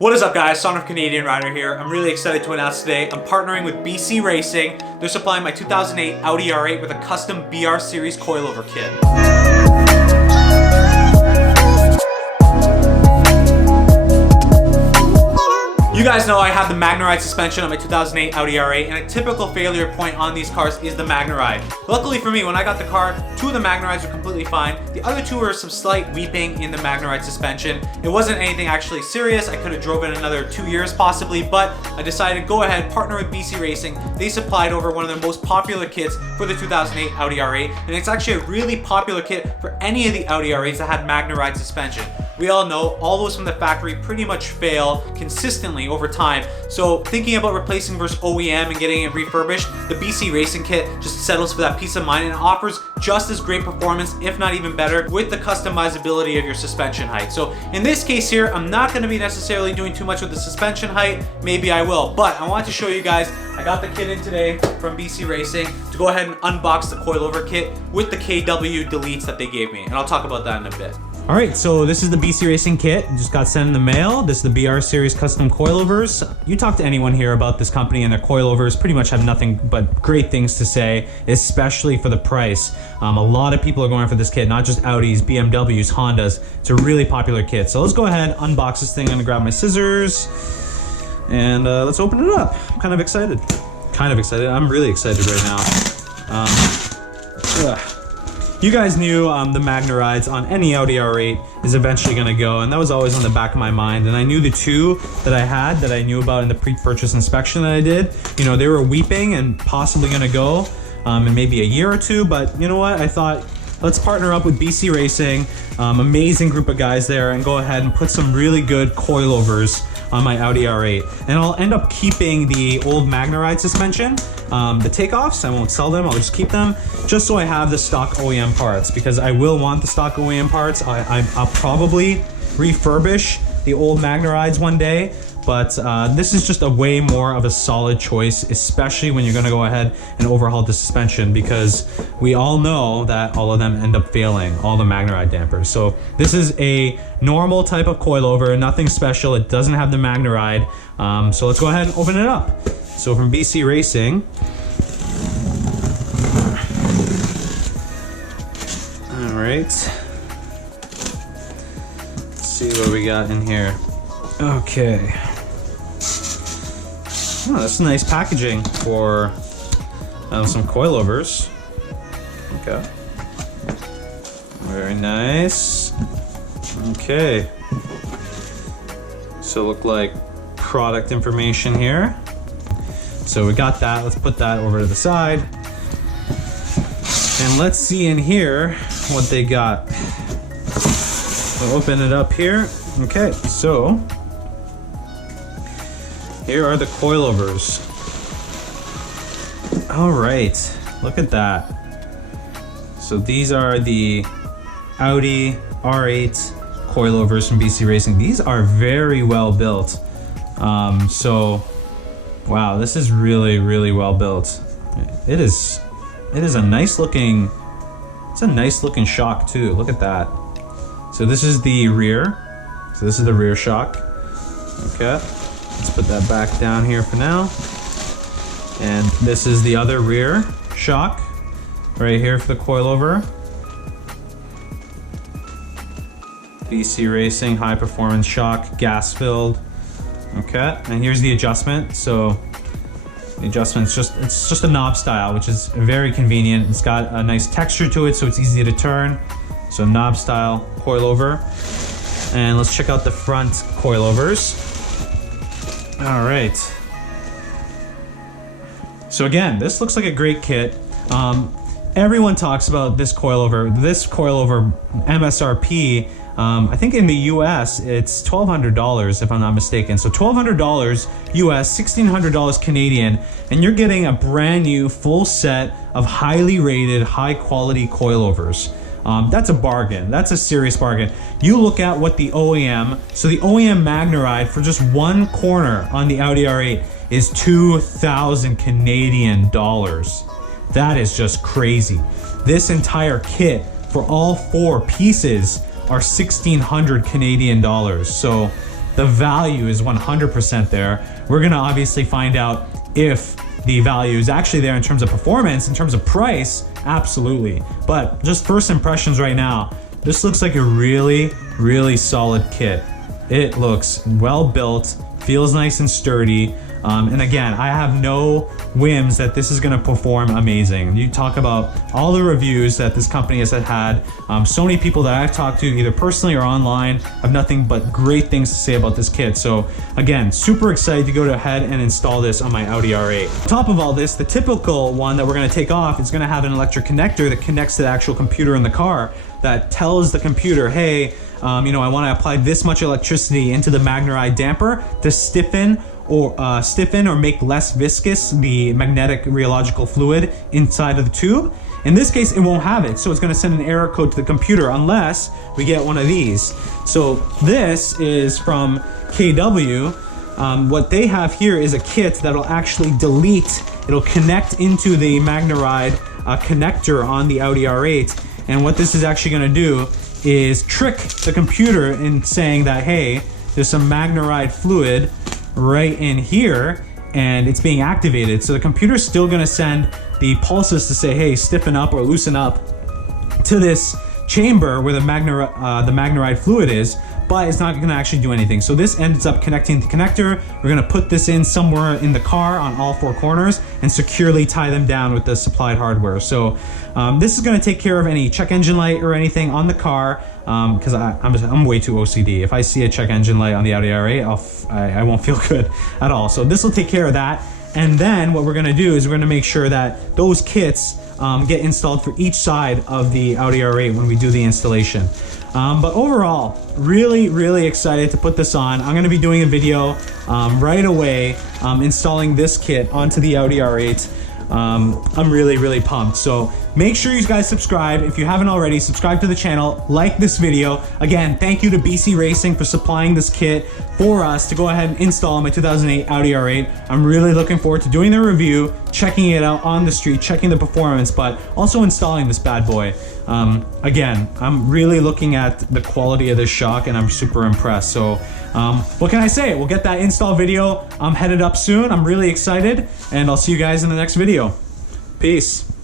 What is up guys, Sonduren Fanarredha here. I'm really excited to announce today I'm partnering with BC Racing. They're supplying my 2008 Audi R8 with a custom BR Series coilover kit. You guys know I have the MagneRide suspension on my 2008 Audi R8, and a typical failure point on these cars is the MagneRide. Luckily for me, when I got the car, two of the MagneRides were completely fine. The other two were some slight weeping in the MagneRide suspension. It wasn't anything actually serious. I could have drove it another 2 years possibly, but I decided to go ahead, partner with BC Racing. They supplied over one of their most popular kits for the 2008 Audi R8, and it's actually a really popular kit for any of the Audi R8s that had MagneRide suspension. We all know all those from the factory pretty much fail consistently over time. So thinking about replacing versus OEM and getting it refurbished, the BC Racing kit just settles for that peace of mind and offers just as great performance, if not even better, with the customizability of your suspension height. So in this case here, I'm not going to be necessarily doing too much with the suspension height. Maybe I will, but I want to show you guys, I got the kit in today from BC Racing to go ahead and unbox the coilover kit with the KW deletes that they gave me, and I'll talk about that in a bit. All right, so this is the BC Racing kit. Just got sent in the mail. This is the BR Series custom coilovers. You talk to anyone here about this company and their coilovers, pretty much have nothing but great things to say, especially for the price. A lot of people are going for this kit, not just Audis, BMWs, Hondas. It's a really popular kit. So let's go ahead, unbox this thing. I'm gonna grab my scissors and let's open it up. I'm kind of excited. I'm really excited right now. You guys knew the MagneRides on any Audi R8 is eventually going to go, and that was always on the back of my mind. And I knew the two that I had that I knew about in the pre-purchase inspection that I did, you know, they were weeping and possibly going to go in maybe a year or two. But you know what? I thought, let's partner up with BC Racing, amazing group of guys there, and go ahead and put some really good coilovers on my Audi R8. And I'll end up keeping the old MagneRide suspension. The takeoffs, I won't sell them, I'll just keep them, just so I have the stock OEM parts, because I will want the stock OEM parts. I'll probably refurbish the old MagneRides one day, but this is just a way more of a solid choice, especially when you're gonna go ahead and overhaul the suspension, because we all know that all of them end up failing, all the MagneRide dampers. So this is a normal type of coilover, nothing special. It doesn't have the MagneRide. So let's go ahead and open it up. So from BC Racing, all right, let's see what we got in here. Okay, oh, that's nice packaging for some coilovers. Okay, very nice. Okay, so look like product information here. So we got that, let's put that over to the side. And let's see in here what they got. We'll open it up here. Okay, so here are the coilovers. All right, look at that. So these are the Audi R8 coilovers from BC Racing. These are very well built. Wow, this is really well built. It is a nice looking, it's a nice looking shock too. Look at that. So this is the rear. So this is the rear shock. Okay, let's put that back down here for now. And this is the other rear shock right here for the coilover. BC Racing high performance shock, gas filled. Okay, and here's the adjustment. So the adjustment's it's just a knob style, which is very convenient. It's got a nice texture to it, so it's easy to turn. So knob style coilover. And let's check out the front coilovers. All right. So again, this looks like a great kit. Everyone talks about this coilover. This coilover MSRP, I think in the US it's $1,200 if I'm not mistaken. So $1,200 US, $1,600 Canadian, and you're getting a brand new full set of highly rated, high quality coilovers. That's a bargain. That's a serious bargain. You look at what the OEM, so the OEM MagneRide for just one corner on the Audi R8 is 2,000 Canadian dollars. That is just crazy. This entire kit for all four pieces are 1,600 Canadian dollars. So the value is 100% there. We're gonna obviously find out if the value is actually there in terms of performance, in terms of price, absolutely. But just first impressions right now, this looks like a really, really solid kit. It looks well built, feels nice and sturdy. And again, I have no whims that this is gonna perform amazing. You talk about all the reviews that this company has had. So many people that I've talked to, either personally or online, have nothing but great things to say about this kit. So again, super excited to go ahead and install this on my Audi R8. On top of all this, the typical one that we're gonna take off is gonna have an electric connector that connects to the actual computer in the car that tells the computer, hey, you know, I wanna apply this much electricity into the MagneRide damper to stiffen or make less viscous the magnetic rheological fluid inside of the tube. In this case, it won't have it, so it's gonna send an error code to the computer unless we get one of these. So this is from KW. What they have here is a kit that'll actually delete, it'll connect into the MagneRide connector on the Audi R8. And what this is actually gonna do is trick the computer in saying that, hey, there's some MagneRide fluid right in here and it's being activated. So the computer's still gonna send the pulses to say, hey, stiffen up or loosen up to this chamber where the MagneRide fluid is, but it's not gonna actually do anything. So this ends up connecting the connector. We're gonna put this in somewhere in the car on all four corners and securely tie them down with the supplied hardware. So this is gonna take care of any check engine light or anything on the car, because I'm way too OCD. If I see a check engine light on the Audi R8, I won't feel good at all. So this will take care of that. And then what we're gonna do is we're gonna make sure that those kits get installed for each side of the Audi R8 when we do the installation. But overall, really, really excited to put this on. I'm gonna be doing a video right away installing this kit onto the Audi R8. I'm really, really pumped. So make sure you guys subscribe. If you haven't already, subscribe to the channel, like this video. Again, thank you to BC Racing for supplying this kit for us to go ahead and install my 2008 Audi R8. I'm really looking forward to doing the review, checking it out on the street, checking the performance, but also installing this bad boy. Again, I'm really looking at the quality of this shock and I'm super impressed. So what can I say? We'll get that install video headed up soon. I'm really excited and I'll see you guys in the next video. Peace.